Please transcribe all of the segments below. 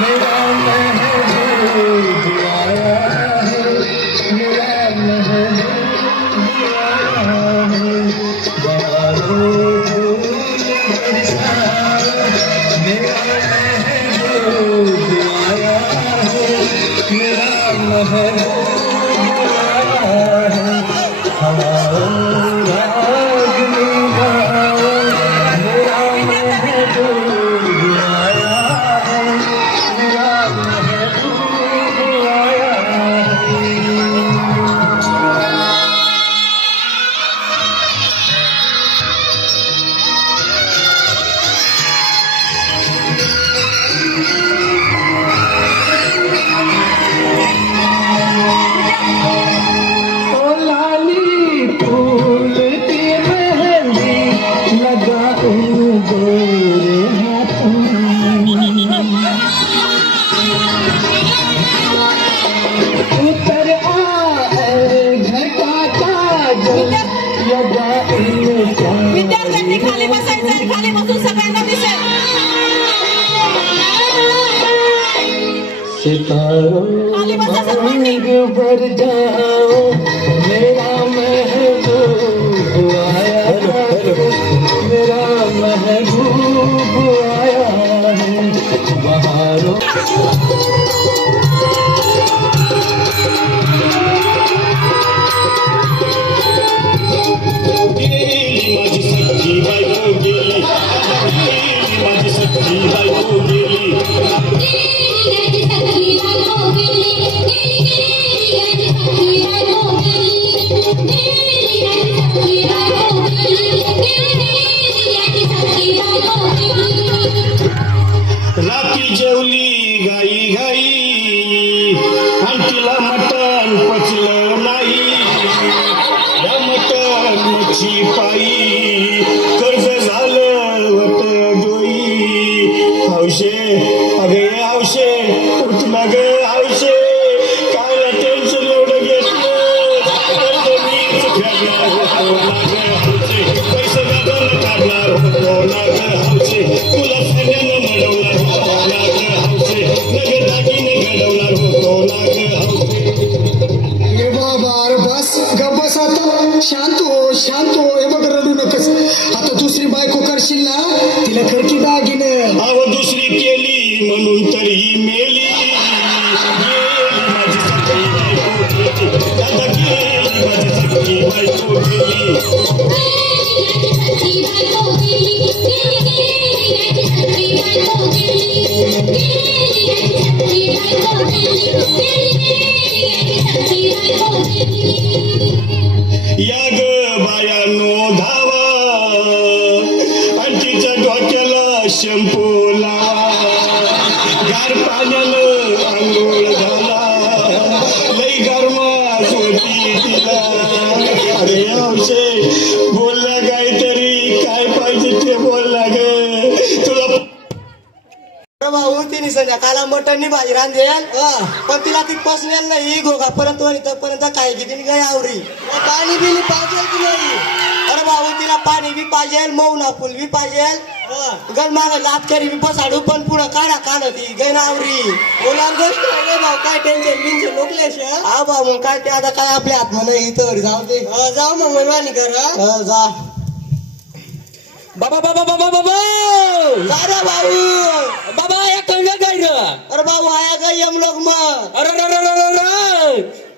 मेरा महबूब आया है, मेरा महबूब आया है, बहारों फूल बरसाओ, मेरा महबूब आया है, मेरा महबूब आया है, हवाओं रागनी गाओ, मेरा महबूब आया है, मेरा महबूब आया है। ओ लाली फूल की मेहंदी लगाऊं गोरे हाथों उतर आए घटा काजल लगाऊं विद्यार्थ्यांनी खाली बसायचं आणि खाली बसून सगळ्यांना दिसेल. सितारों मांग भर जाओ, मेरा महबूब आया है, मेरा महबूब आया है, बहारों माझी सख्खी बायको गेली, माझी सख्खी बायको गेली, रात्री जेवली गाई गाई आणि तिला मटण पचलं नाही, या मटण मच्छी पायी कर्ज झालं वट डोई, हौशे अगे हौशे उठला गे हौशे, कायला टेन्शन एवढं घेतलं, कर्ज मीच फेडणार होतो ना ग हौशे, पैसे गगन काढणार होतो ना ग हौशे, तुला सगळ्यांना मिळवणार होतो ना ग हौशे, नगे दागिने घडवणार होतो ना ग हौशे. ए बाबा अरे बस गप बस आता, शांत हो हे बघ रडू नकस. आता दुसरी बायको करशील ना तिला खर्ची दागिने. अव दुसरी केली म्हणून तरी मेली, गेली माझी सख्खी बायको गेली, दादा गेली माझी सख्खी बायको गेली. या ग बायानो धावा आणि तिच्या डोक्याला शॅम्पू लावा, गार पाण्यानं आंघोळ घाला, लई गरमास होती तिला. अरे हौशे बोलला काहीतरी, काय पाहिजे ते बोलला ग तुला. भाऊ तिने संध्याकाळला मटननी भाजी रांधेल, पण तिला ती पसनेल नाही घोगापर्यंत इथपर्यंत काय किती काय आवरी. पाणी बिनी पाहिजे की नाही. अरे भाऊ तिला पाणी बी पाहिजे, मौना फुल बी पाहिजे, गण माग लातकरी बी पसाडू, पण पुढं काढा काढ ती गण आवरी. बोला गोष्ट भाऊ काय टेन्शन बिन्शन लोकलेश. हा भाऊ मग काय ते आता काय आपल्या हात नाही इथं जाऊ दे. जाऊ मग मेहरबानी कर. जा बाबा बाबा बाबा बाबा रे भाऊ. बाबा या कळलं काय ग? अरे भाऊ आया ग यम लोक मग. अरे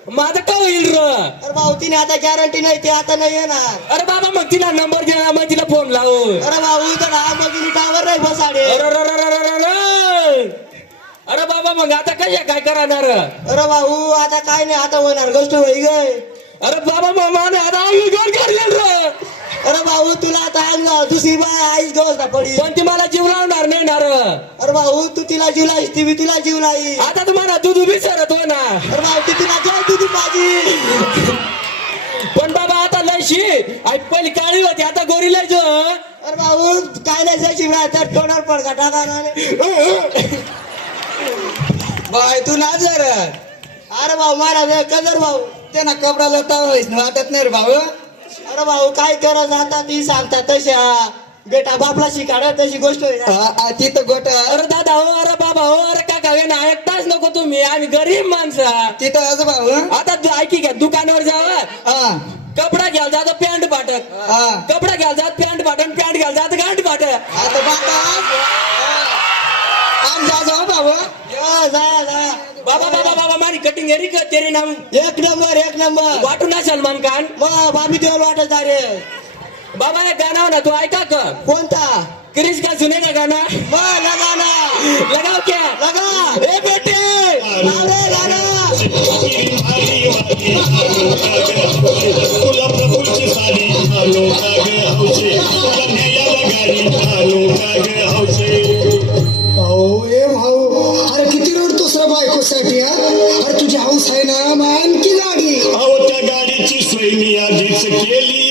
माझं का होईल र? अरे भाऊ तिने आता गॅरंटी नाही, ते आता नाही येणार. अरे बाबा मग तिला नंबर दे ना, मग तिला फोन लाव. अरे भाऊ तर हा मग टावर नाही बसाडे. अरे बाबा मग आता काय करणार? अरे भाऊ आता काय नाही, आता होणार गोष्ट होई गे. अरे बाबा मग माझं आता घर करलेल र. अरे भाऊ तुला आता दुसरी बाय आईच गवस पडी, पण ती मला जीव लावणार नाही ना र. अरे भाऊ तू तिला जीव लाई, ती बी तुला जीव लाई. आता तुम्हाला दूध विचारत हो ना. अरे भाऊ ती तिला जेव तुझी पाजी. पण बाबा आता लयशी आई पहिली काळी होती, आता गोरी लय जो. अरे भाऊ काय नाही जायची तर तोंडावर पडका टाका. बाय तू ना जर अरे भाऊ महाराज कदर भाऊ त्यांना कपडाला तावायच वाटत नाही रे भाऊ. अरे भाऊ काय करत आता ती सांगता तशा बेटा बापला शिकाड तशी गोष्ट होईल. ती तर गोट. अरे दादा हो, अरे बाबा हो, अरे काका हे ना ऐकताच नको तुम्ही, आम्ही गरीब माणसं. तिथं असं भाऊ आता ऐकी घ्या, दुकानावर जावा, हा कपडा घ्यायला जातो पॅन्ट फाटक, हा कपडा घ्यायला जात पॅन्ट फाटन, पॅन्ट घ्यायला जात गांठ फाटक. आता बाबा आम जा जाऊ भाऊ जा जा बाबा बाबा बाबा मारी कटिंग एरी का तेरे नाम एक नंबर वाटू ना सलमान खान. मग बाबी देवाला वाटत रे बाबा एक गाना हो ना, तू ऐका का? कोणता क्रिश का सुनेगा गाना? मग लगाना लगाओ क्या? लगा ए बेटे लाव रे गाना तुला प्रभूची साडी घालो का ग हौशे, तुला न्यायाला गाडी घालो का ग हौशे. भाऊ ए भाऊ, अरे किती रडतोस रे बायकोसाठी? अरे तुझी हौस आहे ना, मग आणखी गाडी. अहो त्या गाडीची सोय मी आधीच केली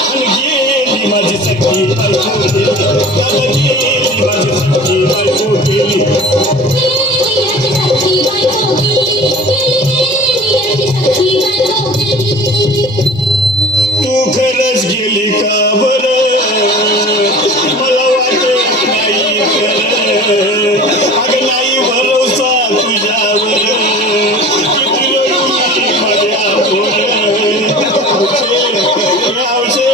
आणि गेली माझी सखी बायको गेली, त्याला गेली माझी सखी बायको गेली. तू खरंच गेली का बरं, मला वाटत नाही खरं, अगं नाही भरोसा तुझ्यावर, किती रडू मी माझ्या पोरं. हौशे,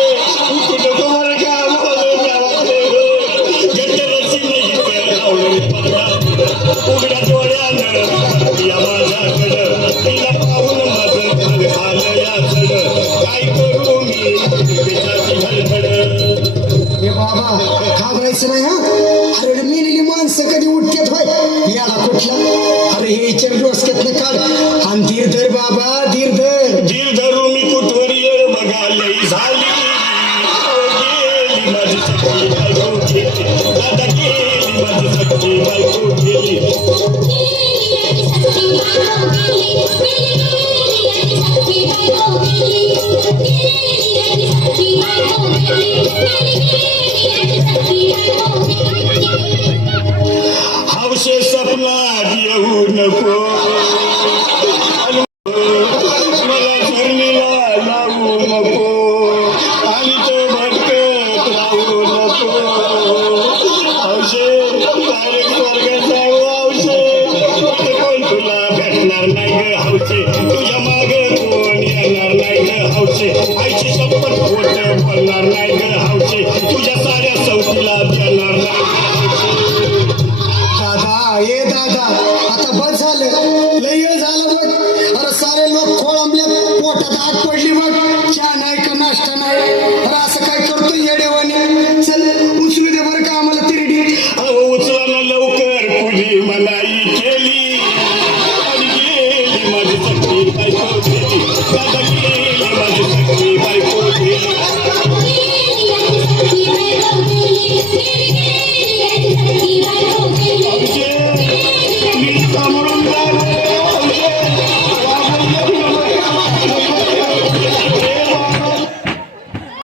कुठं तुम्हाला काम झालं गावाकडे, गटरची नाही तर आवडून पडला, उघड्या डोळ्यानं या माझ्याकडं, तिला पाहून माझं घर झालं याचडं, काय करू मी त्याच्यात धडधड. ए बाबा, घाबरायचं नाही हा. अरे मेलेली माणसं कधी उठतात होय याला कुठला? अरे हे विचार डोसक्यातनं काढ आणि धीर धर बाबा, धीर धर. जीव धरू मी कुठवर येळ बघा लई झाली, गेली माझी सखी बायको गेली, दादा गेली माझी सखी बायको गेली. हौशे सपनात येऊ नको, मला धरणीला लावू नको, आणि तो भटकत राहू नको. हौशे डायरेक्ट स्वर्गात जाऊ हौशे, इथे कोण तुला भेटणार नाही ग हौशे, तुझ्या माग कोण येणार नाही ग हौशे, आईची शपथ खोट बोलणार नाही ग हौशे, तुझ्या साऱ्या सवतीला देणार नाही ग हौशे. दादा ए दादा, आता बस झालं, लय वेळ झाला बघ. अरे सारे लोक खोळंबले, पोटात आग पडली बघ, चहा नाही का नाश्ता नाही. अरे असं काय करतो येडेवाने? चल उचलू दे बरं का आम्हाला तिरडी. अहो उचला ना लवकर, तुझी मनाई केली आणि गेली माझी सखी बायको गेली, दादा गेली